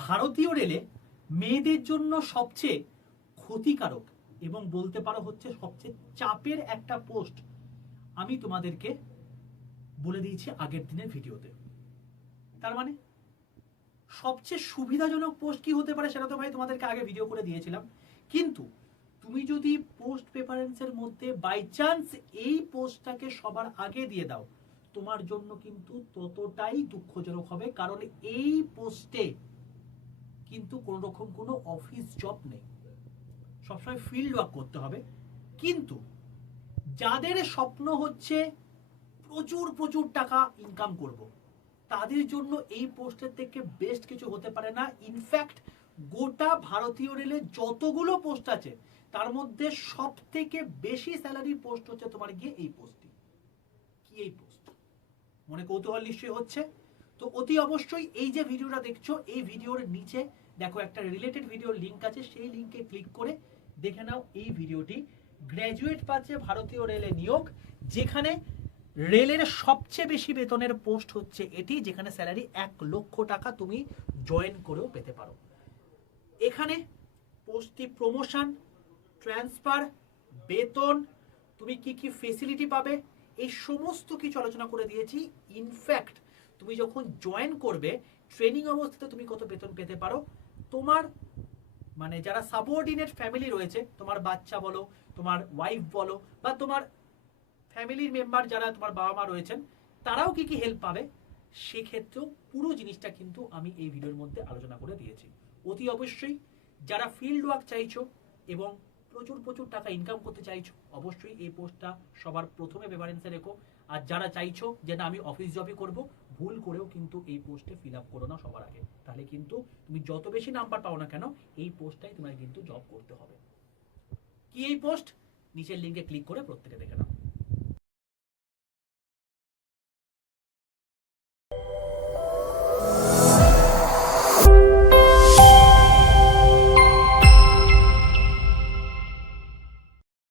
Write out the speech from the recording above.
ভারতীয় রেলে মেয়েদের জন্য সবচেয়ে ক্ষতিকারক এবং বলতে পারো হচ্ছে সবচেয়ে চাপের একটা পোস্ট আমি তোমাদেরকে বলে দিয়েছি আগের দিনের ভিডিওতে। তার মানে সবচেয়ে সুবিধাজনক পোস্ট কি হতে পারে সেটা তো ভাই তোমাদেরকে আগে ভিডিও করে দিয়েছিলাম। কিন্তু তুমি যদি পোস্ট প্রেফারেন্সের মধ্যে বাই চান্স এই পোস্টটাকে সবার আগে দিয়ে দাও, তোমার জন্য কিন্তু ততটাই দুঃখজনক হবে। কারণ এই পোস্টে কিন্তু কোনো রকম কোনো অফিস জব নেই। সবসময় ফিল্ড ওয়ার্ক করতে হবে। কিন্তু যাদের স্বপ্ন হচ্ছে প্রচুর প্রচুর টাকা ইনকাম করব, তাদের জন্য এই পোস্টের থেকে বেস্ট কিছু হতে পারে না। ইনফ্যাক্ট গোটা ভারতীয় রেলে যতগুলো পোস্ট আছে, তার মধ্যে সব থেকে বেশি স্যালারি পোস্ট হচ্ছে তোমার গিয়ে এই পোস্টটি কি এই পোস্ট মনে কৌতূহল নিশ্চয়ই হচ্ছে? তো অতি অবশ্যই এই যে ভিডিওটা দেখছ, এই ভিডিওর নিচে দেখো একটা রিলেটেড ভিডিওর লিংক আছে, সেই লিংকে ক্লিক করে দেখে নাও এই ভিডিওটি। গ্র্যাজুয়েট পাচ্ছে ভারতীয় রেলে নিয়োগ, যেখানে রেলের সবচেয়ে বেশি বেতনের পোস্ট হচ্ছে এটি, যেখানে স্যালারি এক লক্ষ টাকা তুমি জয়েন করেও পেতে পারো। এখানে পোস্টটি প্রমোশন ট্রান্সফার বেতন, তুমি কি কি ফেসিলিটি পাবে, এই সমস্ত কিছু আলোচনা করে দিয়েছি। ইনফ্যাক্ট তুমি যখন জয়েন করবে ট্রেনিং অবস্থাতে তুমি কত বেতন পেতে পারো? তোমার মানে যারা সাবঅর্ডিনেট ফ্যামিলি রয়েছে, তোমার বাচ্চা বলো, তোমার ওয়াইফ বলো, বা তোমার ফ্যামিলির মেম্বার যারা তোমার বাবা মা রয়েছেন, তারাও কি কি হেল্প পাবে? সেক্ষেত্রেও পুরো জিনিসটা কিন্তু আমি এই ভিডিওর মধ্যে আলোচনা করে দিয়েছি। অতি অবশ্যই যারা ফিল্ড ওয়ার্ক চাইছো এবং প্রচুর প্রচুর টাকা ইনকাম করতে চাইছো, অবশ্যই এই পোস্টটা সবার প্রথমে প্রেফারেন্সে রেখো। আর যারা চাইছো যে না, আমি অফিস জবই করব ভুল করেও কিন্তু এই পোস্টে ফিল আপ করো না সবার আগে। তাহলে কিন্তু তুমি যত বেশি নাম্বার পাও না কেন, এই পোস্টটাই তোমার কিন্তু জব করতে হবে। কি এই পোস্ট নিচের লিঙ্কে ক্লিক করে প্রত্যেকে দেখে নাও।